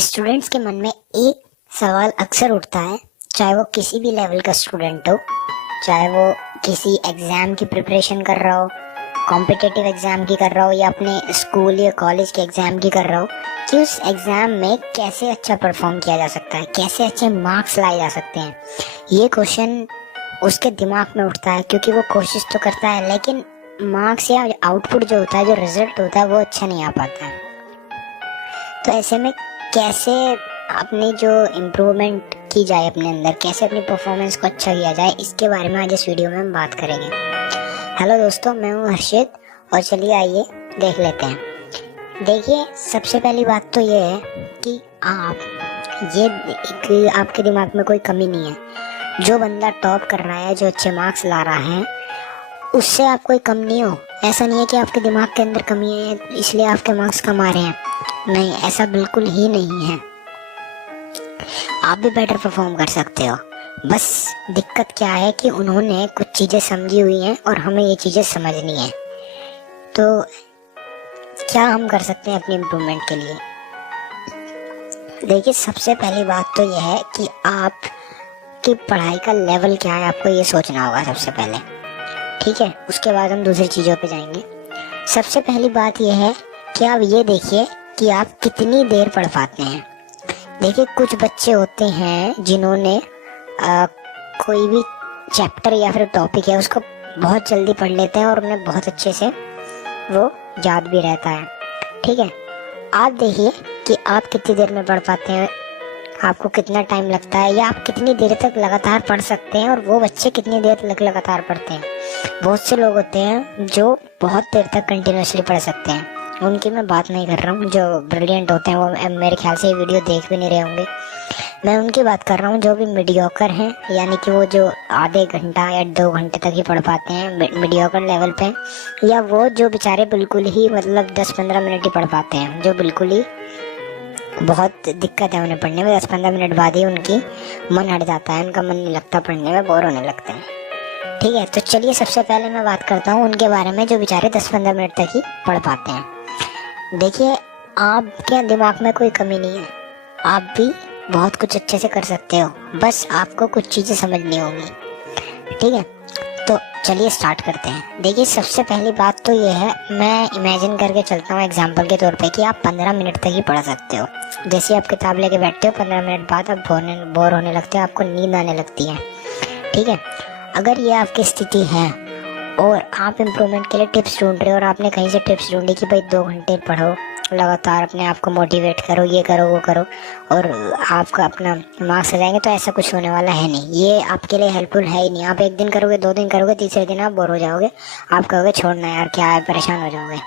Students के मन में एक सवाल अक्सर उठता है, चाहे वो किसी भी लेवल का स्टूडेंट हो, चाहे वो किसी एग्जाम की प्रिपरेशन कर रहा हो, कॉम्पिटिटिव एग्जाम की कर रहा हो या अपने स्कूल या कॉलेज के एग्जाम की कर रहा हो, कि उस एग्जाम में कैसे अच्छा परफॉर्म किया जा सकता है, कैसे अच्छे मार्क्स लाए जा सकते हैं। ये क्वेश्चन उसके दिमाग में उठता है क्योंकि वो कोशिश तो करता है, लेकिन मार्क्स या आउटपुट जो होता है, जो रिजल्ट होता है, वो अच्छा नहीं आ पाता है। तो ऐसे में कैसे अपनी जो इम्प्रूवमेंट की जाए अपने अंदर, कैसे अपनी परफॉर्मेंस को अच्छा किया जाए, इसके बारे में आज इस वीडियो में हम बात करेंगे। हेलो दोस्तों, मैं हूँ हर्षित और चलिए आइए देख लेते हैं। देखिए, सबसे पहली बात तो ये है कि आपके दिमाग में कोई कमी नहीं है। जो बंदा टॉप कर रहा है, जो अच्छे मार्क्स ला रहा है, उससे आप कोई कम नहीं हो। ऐसा नहीं है कि आपके दिमाग के अंदर कमी है इसलिए आपके मार्क्स कम आ रहे हैं। नहीं, ऐसा बिल्कुल ही नहीं है। आप भी बेटर परफॉर्म कर सकते हो। बस दिक्कत क्या है कि उन्होंने कुछ चीजें समझी हुई हैं और हमें ये चीजें समझनी है। तो क्या हम कर सकते हैं अपनी इम्प्रूवमेंट के लिए? देखिए, सबसे पहली बात तो यह है कि आपकी पढ़ाई का लेवल क्या है, आपको ये सोचना होगा सबसे पहले। ठीक है, उसके बाद हम दूसरी चीजों पे जाएंगे। सबसे पहली बात यह है कि आप ये देखिए कि आप कितनी देर पढ़ पाते हैं। देखिए, कुछ बच्चे होते हैं जिन्होंने कोई भी चैप्टर या फिर टॉपिक है उसको बहुत जल्दी पढ़ लेते हैं और उन्हें बहुत अच्छे से वो याद भी रहता है। ठीक है, आप देखिए कि आप कितनी देर में पढ़ पाते हैं, आपको कितना टाइम लगता है, या आप कितनी देर तक लगातार पढ़ सकते हैं, और वो बच्चे कितनी देर तक लगातार पढ़ते हैं। बहुत से लोग होते हैं जो बहुत देर तक कंटिन्यूसली पढ़ सकते हैं, उनकी मैं बात नहीं कर रहा हूँ। जो ब्रिलियंट होते हैं वो मेरे ख्याल से ये वीडियो देख भी नहीं रहे होंगे। मैं उनकी बात कर रहा हूँ जो भी मीडियोकर हैं, यानी कि वो जो आधे घंटा या 2 घंटे तक ही पढ़ पाते हैं मीडियोकर लेवल पे, या वो जो बेचारे बिल्कुल ही मतलब 10-15 मिनट ही पढ़ पाते हैं, जो बिल्कुल ही बहुत दिक्कत है उन्हें पढ़ने में। 10-15 मिनट बाद ही उनकी मन हट जाता है, उनका मन नहीं लगता पढ़ने में, बोर होने लगते हैं। ठीक है, तो चलिए सबसे पहले मैं बात करता हूँ उनके बारे में जो बेचारे 10-15 मिनट तक ही पढ़ पाते हैं। देखिए, आपके दिमाग में कोई कमी नहीं है, आप भी बहुत कुछ अच्छे से कर सकते हो, बस आपको कुछ चीज़ें समझनी होंगी। ठीक है, तो चलिए स्टार्ट करते हैं। देखिए, सबसे पहली बात तो ये है, मैं इमेजिन करके चलता हूँ एग्जांपल के तौर पे कि आप 15 मिनट तक ही पढ़ सकते हो। जैसे आप किताब लेके बैठते हो, 15 मिनट बाद आप बोर होने लगते हो, आपको नींद आने लगती है। ठीक है, अगर ये आपकी स्थिति है और आप इम्प्रूवमेंट के लिए टिप्स ढूंढ रहे हो और आपने कहीं से टिप्स ढूंढी कि भाई 2 घंटे पढ़ो, लगातार अपने आप को मोटिवेट करो, ये करो वो करो, और आपका अपना मार्क्स आ जाएंगे, तो ऐसा कुछ होने वाला है नहीं। ये आपके लिए हेल्पफुल है ही नहीं। आप 1 दिन करोगे, 2 दिन करोगे, तीसरे दिन आप बोर हो जाओगे, आप कहोगे छोड़ना यार क्या है, परेशान हो जाओगे।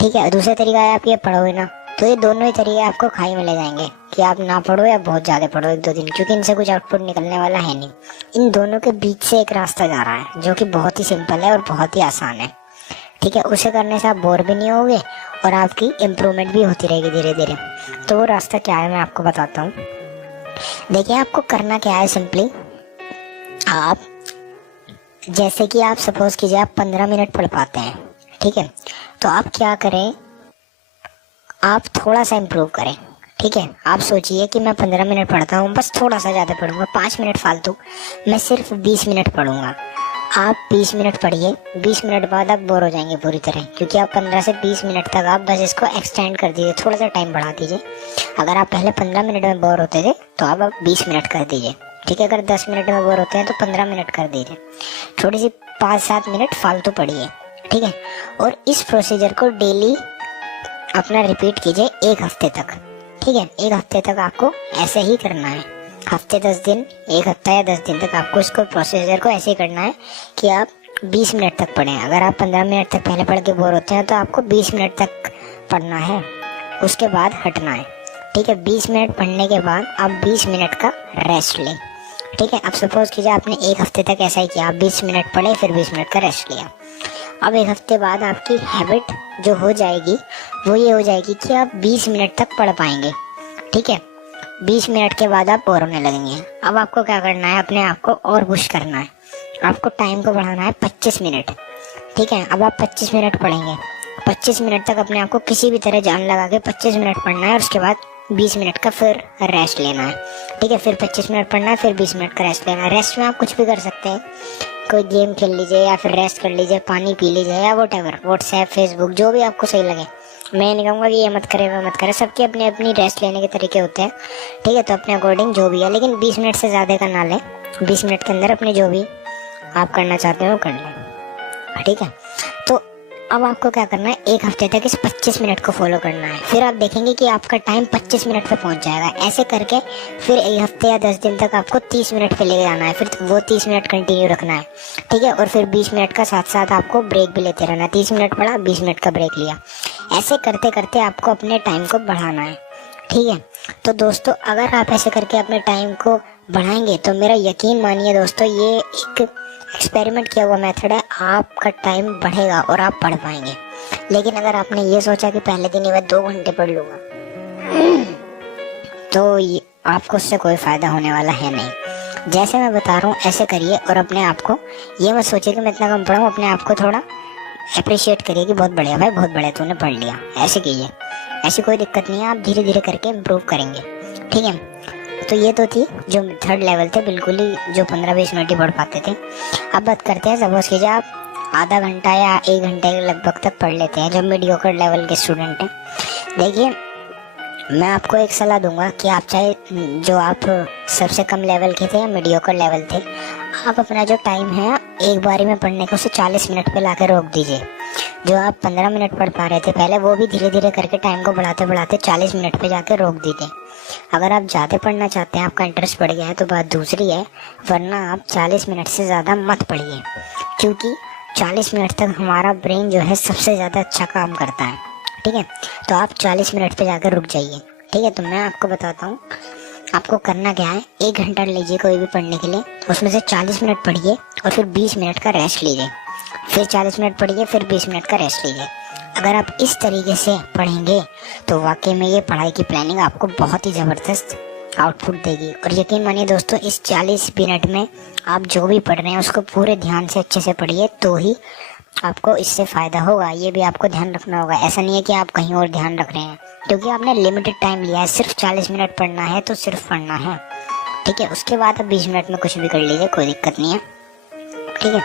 ठीक है, दूसरा तरीका है आप ये पढ़ोगे ना, तो ये दोनों ही तरीके आपको खाई में ले जाएंगे कि आप ना पढ़ो या बहुत ज़्यादा पढ़ो 1-2 दिन, क्योंकि इनसे कुछ आउटपुट निकलने वाला है नहीं। इन दोनों के बीच से एक रास्ता जा रहा है जो कि बहुत ही सिंपल है और बहुत ही आसान है। ठीक है, उसे करने से आप बोर भी नहीं होगे और आपकी इम्प्रूवमेंट भी होती रहेगी धीरे धीरे। तो वो रास्ता क्या है मैं आपको बताता हूँ। देखिए, आपको करना क्या है, सिंपली आप जैसे कि आप सपोज कीजिए आप 15 मिनट पढ़ पाते हैं। ठीक है, तो आप क्या करें, आप थोड़ा सा इम्प्रूव करें। ठीक है, आप सोचिए कि मैं 15 मिनट पढ़ता हूँ, बस थोड़ा सा ज़्यादा पढ़ूंगा, 5 मिनट फालतू, मैं सिर्फ 20 मिनट पढ़ूंगा। आप 20 मिनट पढ़िए, 20 मिनट बाद आप बोर हो जाएंगे पूरी तरह, क्योंकि आप 15 से 20 मिनट तक आप बस इसको एक्सटेंड कर दीजिए, थोड़ा सा टाइम बढ़ा दीजिए। अगर आप पहले 15 मिनट में बोर होते थे तो अब आप 20 मिनट कर दीजिए। ठीक है, अगर 10 मिनट में बोर होते हैं तो 15 मिनट कर दीजिए, थोड़ी सी 5-7 मिनट फालतू पढ़िए। ठीक है, और इस प्रोसीजर को डेली अपना रिपीट कीजिए 1 हफ्ते तक। ठीक है, 1 हफ्ते तक आपको ऐसे ही करना है। हफ्ते 10 दिन, 1 हफ्ता या 10 दिन तक आपको इसको प्रोसीजर को ऐसे ही करना है कि आप 20 मिनट तक पढ़ें। अगर आप 15 मिनट तक पहले पढ़ के बोर होते हैं तो आपको 20 मिनट तक पढ़ना है, उसके बाद हटना है। ठीक है, 20 मिनट पढ़ने के बाद आप 20 मिनट का रेस्ट लें। ठीक है, अब सपोज कीजिए आपने 1 हफ्ते तक ऐसा ही किया, आप 20 मिनट पढ़े फिर 20 मिनट का रेस्ट लिया। अब 1 हफ्ते बाद आपकी हैबिट जो हो जाएगी वो ये हो जाएगी कि आप 20 मिनट तक पढ़ पाएंगे। ठीक है, 20 मिनट के बाद आप बोर होने लगेंगे। अब आपको क्या करना है, अपने आप को और पुश करना है, आपको टाइम को बढ़ाना है 25 मिनट। ठीक है, अब आप 25 मिनट पढ़ेंगे, 25 मिनट तक अपने आप को किसी भी तरह जान लगा के 25 मिनट पढ़ना है, और उसके बाद 20 मिनट का फिर रेस्ट लेना है, ठीक है। फिर 25 मिनट पढ़ना है, फिर 20 मिनट का रेस्ट लेना है। रेस्ट में आप कुछ भी कर सकते हैं, कोई गेम खेल लीजिए या फिर रेस्ट कर लीजिए, पानी पी लीजिए या व्हाटएवर, व्हाट्सएप, फेसबुक, जो भी आपको सही लगे। मैं नहीं कहूँगा कि ये मत करे वो मत करे, सबके अपने अपनी रेस्ट लेने के तरीके होते हैं, ठीक है। तो अपने अकॉर्डिंग जो भी है, लेकिन 20 मिनट से ज़्यादा का ना लें। 20 मिनट के अंदर अपने जो भी आप करना चाहते हो वो कर लें, ठीक है। तो अब आपको क्या करना है, एक हफ्ते तक इस 25 मिनट को फॉलो करना है। फिर आप देखेंगे कि आपका टाइम 25 मिनट पे पहुंच जाएगा। ऐसे करके फिर एक हफ्ते या 10 दिन तक आपको 30 मिनट पे लेके जाना है। फिर वो 30 मिनट कंटिन्यू रखना है, ठीक है। और फिर 20 मिनट का साथ साथ आपको ब्रेक भी लेते रहना। 30 मिनट पढ़ा, 20 मिनट का ब्रेक लिया। ऐसे करते करते आपको अपने टाइम को बढ़ाना है, ठीक है। तो दोस्तों, अगर आप ऐसे करके अपने टाइम को बढ़ाएंगे तो मेरा यकीन मानिए दोस्तों, ये एक एक्सपेरिमेंट किया हुआ मेथड है, आपका टाइम बढ़ेगा और आप पढ़ पाएंगे। लेकिन अगर आपने ये सोचा कि पहले दिन ही मैं 2 घंटे पढ़ लूँगा, तो ये आपको उससे कोई फ़ायदा होने वाला है नहीं। जैसे मैं बता रहा हूँ ऐसे करिए, और अपने आप को ये मत सोचिए कि मैं इतना कम पढ़ा हूँ। अपने आप को थोड़ा अप्रिशिएट करिए कि बहुत बढ़िया भाई, बहुत बढ़िया तूने पढ़ लिया। ऐसे कीजिए, ऐसी कोई दिक्कत नहीं है, आप धीरे धीरे करके इम्प्रूव करेंगे, ठीक है। तो ये तो थी जो 3rd लेवल थे, बिल्कुल ही जो 15-20 मिनट ही पढ़ पाते थे। अब बात करते हैं, सपोज कीजिए आप आधा घंटा या 1 घंटे के लगभग तक पढ़ लेते हैं, जो मीडियोकर लेवल के स्टूडेंट हैं। देखिए, मैं आपको एक सलाह दूंगा कि आप चाहे जो आप सबसे कम लेवल के थे या मीडियोकर लेवल थे, आप अपना जो टाइम है एक बारी में पढ़ने को उसे 40 मिनट पे लाकर रोक दीजिए। जो आप 15 मिनट पढ़ पा रहे थे पहले, वो भी धीरे धीरे करके टाइम को बढ़ाते बढ़ाते 40 मिनट पे जाके रोक दीजिए। अगर आप ज़्यादा पढ़ना चाहते हैं, आपका इंटरेस्ट बढ़ गया है, तो बात दूसरी है, वरना आप 40 मिनट से ज़्यादा मत पढ़िए, क्योंकि 40 मिनट तक हमारा ब्रेन जो है सबसे ज़्यादा अच्छा काम करता है, ठीक है। तो आप 40 मिनट पे जाकर रुक जाइए, ठीक है। तो मैं आपको बताता हूँ आपको करना क्या है। 1 घंटा लीजिए कोई भी पढ़ने के लिए, उसमें से 40 मिनट पढ़िए और फिर 20 मिनट का रेस्ट लीजिए। फिर 40 मिनट पढ़िए, फिर 20 मिनट का रेस्ट लीजिए। अगर आप इस तरीके से पढ़ेंगे तो वाकई में ये पढ़ाई की प्लानिंग आपको बहुत ही ज़बरदस्त आउटपुट देगी। और यकीन मानिए दोस्तों, इस 40 मिनट में आप जो भी पढ़ रहे हैं उसको पूरे ध्यान से अच्छे से पढ़िए, तो ही आपको इससे फ़ायदा होगा। ये भी आपको ध्यान रखना होगा, ऐसा नहीं है कि आप कहीं और ध्यान रख रहे हैं, क्योंकि आपने लिमिटेड टाइम लिया है, सिर्फ 40 मिनट पढ़ना है तो सिर्फ पढ़ना है, ठीक है। उसके बाद आप 20 मिनट में कुछ भी कर लीजिए, कोई दिक्कत नहीं है, ठीक है।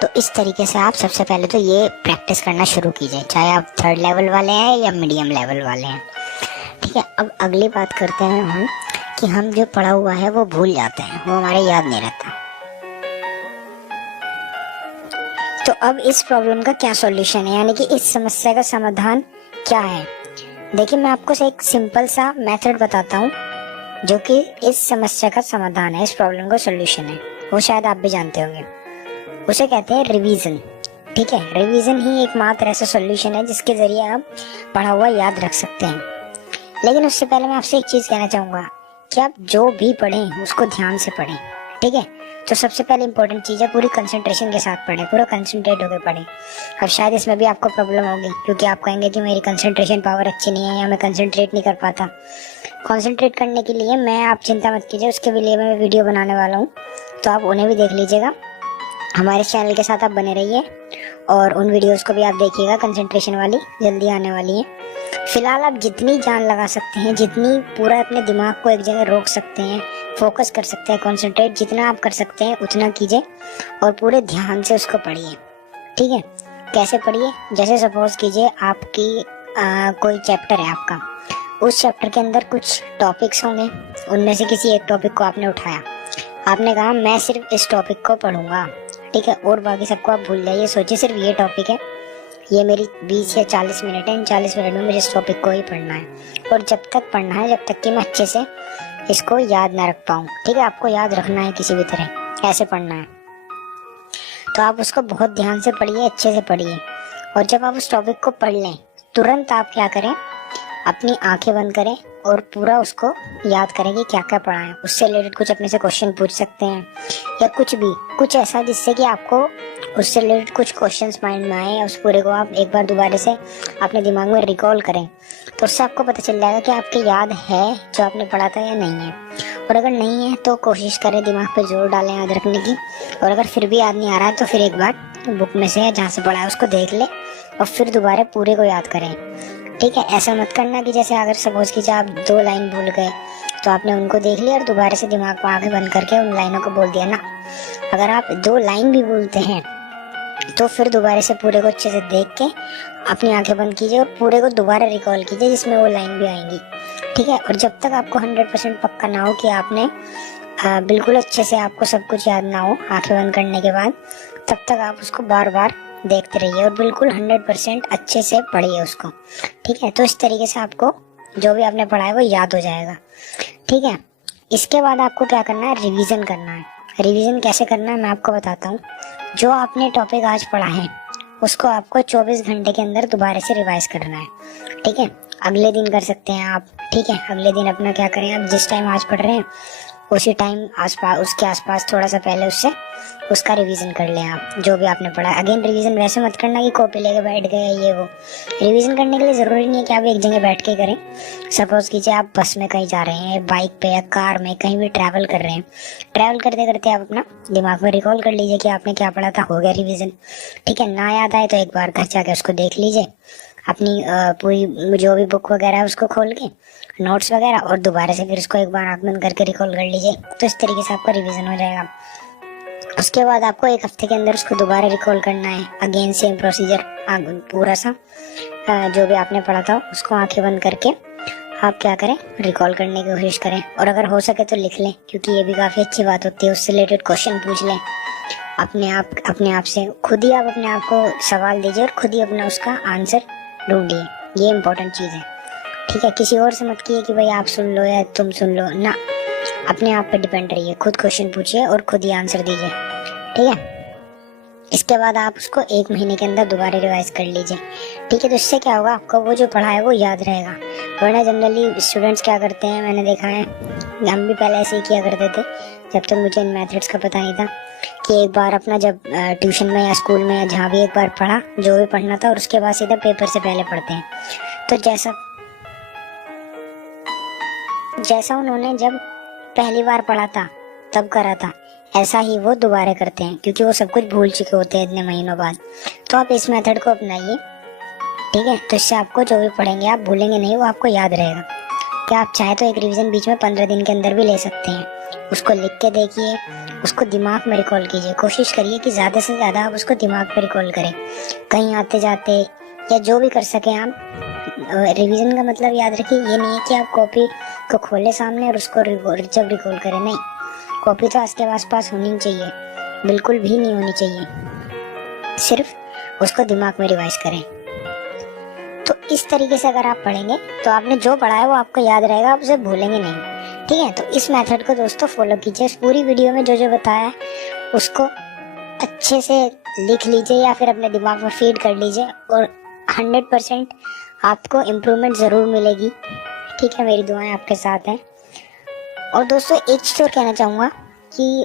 तो इस तरीके से आप सबसे पहले तो ये प्रैक्टिस करना शुरू कीजिए, चाहे आप 3rd लेवल वाले हैं या मीडियम लेवल वाले हैं, ठीक है। अब अगली बात करते हैं हम कि हम जो पढ़ा हुआ है वो भूल जाते हैं, वो हमारे याद नहीं रहता। तो अब इस प्रॉब्लम का क्या सॉल्यूशन है, यानी कि इस समस्या का समाधान क्या है। देखिए, मैं आपको एक सिंपल सा मेथड बताता हूँ जो कि इस समस्या का समाधान है, इस प्रॉब्लम का सॉल्यूशन है। वो शायद आप भी जानते होंगे, उसे कहते हैं रिवीजन, ठीक है। रिवीजन ही एकमात्र ऐसा सॉल्यूशन है जिसके जरिए आप पढ़ा हुआ याद रख सकते हैं। लेकिन उससे पहले मैं आपसे एक चीज़ कहना चाहूँगा कि आप जो भी पढ़ें उसको ध्यान से पढ़ें, ठीक है। तो सबसे पहले इंपॉर्टेंट चीज़ है, पूरी कंसंट्रेशन के साथ पढ़ें, पूरा कंसंट्रेट होकर पढ़ें। अब शायद इसमें भी आपको प्रॉब्लम होगी, क्योंकि आप कहेंगे कि मेरी कंसंट्रेशन पावर अच्छी नहीं है या मैं कंसंट्रेट नहीं कर पाता। कंसंट्रेट करने के लिए मैं, आप चिंता मत कीजिए, उसके लिए मैं वीडियो बनाने वाला हूँ, तो आप उन्हें भी देख लीजिएगा। हमारे चैनल के साथ आप बने रहिए और उन वीडियोस को भी आप देखिएगा, कंसंट्रेशन वाली जल्दी आने वाली है। फिलहाल आप जितनी जान लगा सकते हैं, जितनी पूरा अपने दिमाग को एक जगह रोक सकते हैं, फोकस कर सकते हैं, कंसंट्रेट जितना आप कर सकते हैं उतना कीजिए और पूरे ध्यान से उसको पढ़िए, ठीक है। कैसे पढ़िए, जैसे सपोज कीजिए आपकी कोई चैप्टर है आपका, उस चैप्टर के अंदर कुछ टॉपिक्स होंगे, उनमें से किसी एक टॉपिक को आपने उठाया, आपने कहा मैं सिर्फ इस टॉपिक को पढ़ूंगा, ठीक है, और बाकी सबको आप भूल जाइए। सोचिए सिर्फ ये टॉपिक है, ये मेरी 20 या 40 मिनट है, इन 40 मिनट में मुझे इस टॉपिक को ही पढ़ना है, और जब तक पढ़ना है जब तक कि मैं अच्छे से इसको याद ना रख पाऊँ, ठीक है। आपको याद रखना है किसी भी तरह, ऐसे पढ़ना है, तो आप उसको बहुत ध्यान से पढ़िए, अच्छे से पढ़िए। और जब आप उस टॉपिक को पढ़ लें, तुरंत आप क्या करें, अपनी आंखें बंद करें और पूरा उसको याद करें कि क्या क्या पढ़ा है। उससे रिलेटेड कुछ अपने से क्वेश्चन पूछ सकते हैं या कुछ भी, कुछ ऐसा जिससे कि आपको उससे रिलेटेड कुछ क्वेश्चंस माइंड में आए, उस पूरे को आप एक बार दोबारा से अपने दिमाग में रिकॉल करें, तो उससे आपको पता चल जाएगा कि आपके याद है जो आपने पढ़ा था या नहीं है। और अगर नहीं है तो कोशिश करें दिमाग पे जोर डालें याद रखने की, और अगर फिर भी याद नहीं आ रहा है तो फिर एक बार बुक में से जहाँ से पढ़ा है उसको देख ले और फिर दोबारा पूरे को याद करें, ठीक है, ऐसा मत करना कि जैसे अगर सपोज कीजिए आप 2 लाइन भूल गए तो आपने उनको देख लिया और दोबारा से दिमाग को आंखें बंद करके उन लाइनों को बोल दिया ना। अगर आप 2 लाइन भी बोलते हैं तो फिर दोबारा से पूरे को अच्छे से देख के अपनी आंखें बंद कीजिए और पूरे को दोबारा रिकॉल कीजिए जिसमें वो लाइन भी आएंगी। ठीक है, और जब तक आपको 100% पक्का ना हो कि आपने बिल्कुल अच्छे से आपको सब कुछ याद ना हो आंखें बंद करने के बाद, तब तक आप उसको बार बार देखते रहिए और बिल्कुल 100% अच्छे से पढ़िए उसको। ठीक है, तो इस तरीके से आपको जो भी आपने पढ़ा है वो याद हो जाएगा। ठीक है, इसके बाद आपको क्या करना है, रिवीजन करना है। रिवीजन कैसे करना है मैं आपको बताता हूँ। जो आपने टॉपिक आज पढ़ा है उसको आपको 24 घंटे के अंदर दोबारा से रिवाइज करना है। ठीक है, अगले दिन कर सकते हैं आप। ठीक है, अगले दिन अपना क्या करें, आप जिस टाइम आज पढ़ रहे हैं उसी टाइम आसपास, उसके आसपास थोड़ा सा पहले उससे उसका रिवीजन कर लें आप जो भी आपने पढ़ा। अगेन रिवीजन वैसे मत करना कि कॉपी लेके बैठ गए ये वो। रिवीजन करने के लिए ज़रूरी नहीं है कि आप एक जगह बैठ के करें। सपोज कीजिए आप बस में कहीं जा रहे हैं, बाइक पे या कार में कहीं भी ट्रैवल कर रहे हैं, ट्रैवल करते करते आप अपना दिमाग में रिकॉल कर लीजिए कि आपने क्या पढ़ा था, हो गया रिविज़न। ठीक है, ना याद आए तो एक बार घर जाके उसको देख लीजिए, अपनी पूरी जो भी बुक वगैरह है उसको खोल के नोट्स वगैरह, और दोबारा से फिर उसको एक बार आंख बंद करके रिकॉल कर लीजिए। तो इस तरीके से आपका रिवीजन हो जाएगा। उसके बाद आपको 1 हफ्ते के अंदर उसको दोबारा रिकॉल करना है। अगेन सेम प्रोसीजर, पूरा सा जो भी आपने पढ़ा था उसको आंखें बंद करके आप क्या करें, रिकॉल करने की कोशिश करें। और अगर हो सके तो लिख लें, क्योंकि ये भी काफ़ी अच्छी बात होती है। उससे रिलेटेड क्वेश्चन पूछ लें अपने आप से, खुद ही आप अपने आप को सवाल दीजिए और खुद ही अपना उसका आंसर ढूंढिए। ये इंपॉर्टेंट चीज़ है। ठीक है, किसी और से मत कीजिए कि भाई आप सुन लो या तुम सुन लो ना, अपने आप पे डिपेंड रहिए। खुद क्वेश्चन पूछिए और खुद ही आंसर दीजिए। ठीक है, इसके बाद आप उसको 1 महीने के अंदर दोबारा रिवाइज कर लीजिए। ठीक है, तो इससे क्या होगा, आपको वो जो पढ़ा है वो याद रहेगा। वरना जनरली स्टूडेंट्स क्या करते हैं, मैंने देखा है, हम भी पहले ऐसे ही किया करते थे जब तक मुझे इन मेथड्स का पता नहीं था, कि एक बार अपना जब ट्यूशन में या स्कूल में या जहाँ भी एक बार पढ़ा जो भी पढ़ना था और उसके बाद सीधा पेपर से पहले पढ़ते हैं। तो जैसा उन्होंने जब पहली बार पढ़ा था तब करा था, ऐसा ही वो दोबारा करते हैं, क्योंकि वो सब कुछ भूल चुके होते हैं इतने महीनों बाद। तो आप इस मेथड को अपनाइए। ठीक है, तो इससे आपको जो भी पढ़ेंगे आप भूलेंगे नहीं, वो आपको याद रहेगा। क्या आप चाहे तो एक रिवीजन बीच में 15 दिन के अंदर भी ले सकते हैं। उसको लिख के देखिए, उसको दिमाग में रिकॉल कीजिए। कोशिश करिए कि ज़्यादा से ज़्यादा आप उसको दिमाग में रिकॉल करें, कहीं आते जाते या जो भी कर सकें आप। रिवीजन का मतलब याद रखिए, ये नहीं है कि आप कॉपी को खोले सामने और उसको जब रिकॉल करें, नहीं। कॉपी तो आपके आसपास होनी चाहिए, बिल्कुल भी नहीं होनी चाहिए, सिर्फ उसको दिमाग में रिवाइज करें। तो इस तरीके से अगर आप पढ़ेंगे तो आपने जो पढ़ा है वो आपको याद रहेगा, आप उसे भूलेंगे नहीं। ठीक है, तो इस मेथड को दोस्तों फॉलो कीजिए। इस पूरी वीडियो में जो जो बताया है उसको अच्छे से लिख लीजिए या फिर अपने दिमाग में फीड कर लीजिए और 100% आपको इम्प्रूवमेंट ज़रूर मिलेगी। ठीक है, मेरी दुआएं आपके साथ हैं। और दोस्तों एक चीज़ और कहना चाहूँगा कि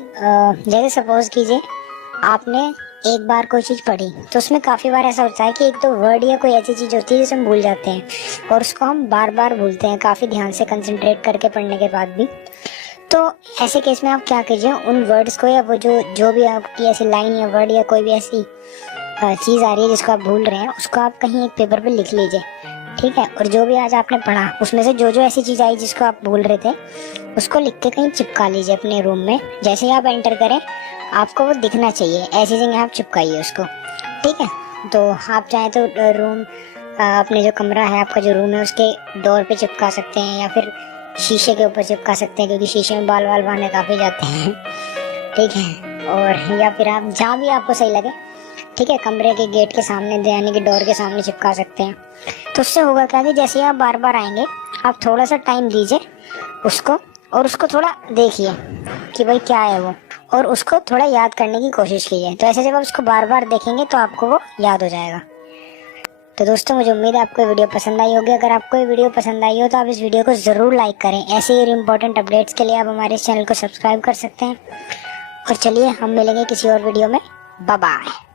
जैसे सपोज कीजिए आपने एक बार कोई चीज़ पढ़ी, तो उसमें काफ़ी बार ऐसा होता है कि एक तो वर्ड या कोई ऐसी चीज़ होती है जिसे हम भूल जाते हैं और उसको हम बार बार भूलते हैं, काफ़ी ध्यान से कंसंट्रेट करके पढ़ने के बाद भी। तो ऐसे केस में आप क्या कीजिए, उन वर्ड्स को या वो जो भी आपकी ऐसी लाइन या वर्ड या कोई भी ऐसी चीज़ आ रही है जिसको आप भूल रहे हैं, उसको आप कहीं एक पेपर पे लिख लीजिए। ठीक है, और जो भी आज आपने पढ़ा उसमें से जो जो ऐसी चीज़ आई जिसको आप भूल रहे थे उसको लिख के कहीं चिपका लीजिए अपने रूम में। जैसे ही आप एंटर करें आपको वो दिखना चाहिए, ऐसी जगह आप चिपकाइए उसको। ठीक है, तो आप चाहें तो रूम अपने जो कमरा है, आपका जो रूम है, उसके डोर पे चिपका सकते हैं या फिर शीशे के ऊपर चिपका सकते हैं, क्योंकि शीशे में बाल बांधने काफ़ी जाते हैं। ठीक है, और या फिर आप जहाँ भी आपको सही लगे, ठीक है, कमरे के गेट के सामने यानी कि डोर के सामने चिपका सकते हैं। तो उससे होगा क्या कि जैसे आप बार बार आएंगे आप थोड़ा सा टाइम दीजिए उसको और उसको थोड़ा देखिए कि भाई क्या है वो, और उसको थोड़ा याद करने की कोशिश कीजिए। तो ऐसे जब आप उसको बार बार देखेंगे तो आपको वो याद हो जाएगा। तो दोस्तों मुझे उम्मीद है आपको ये वीडियो पसंद आई होगी। अगर आपको ये वीडियो पसंद आई हो तो आप इस वीडियो को ज़रूर लाइक करें। ऐसे ही इंपॉर्टेंट अपडेट्स के लिए आप हमारे इस चैनल को सब्सक्राइब कर सकते हैं। और चलिए हम मिलेंगे किसी और वीडियो में। Bye bye.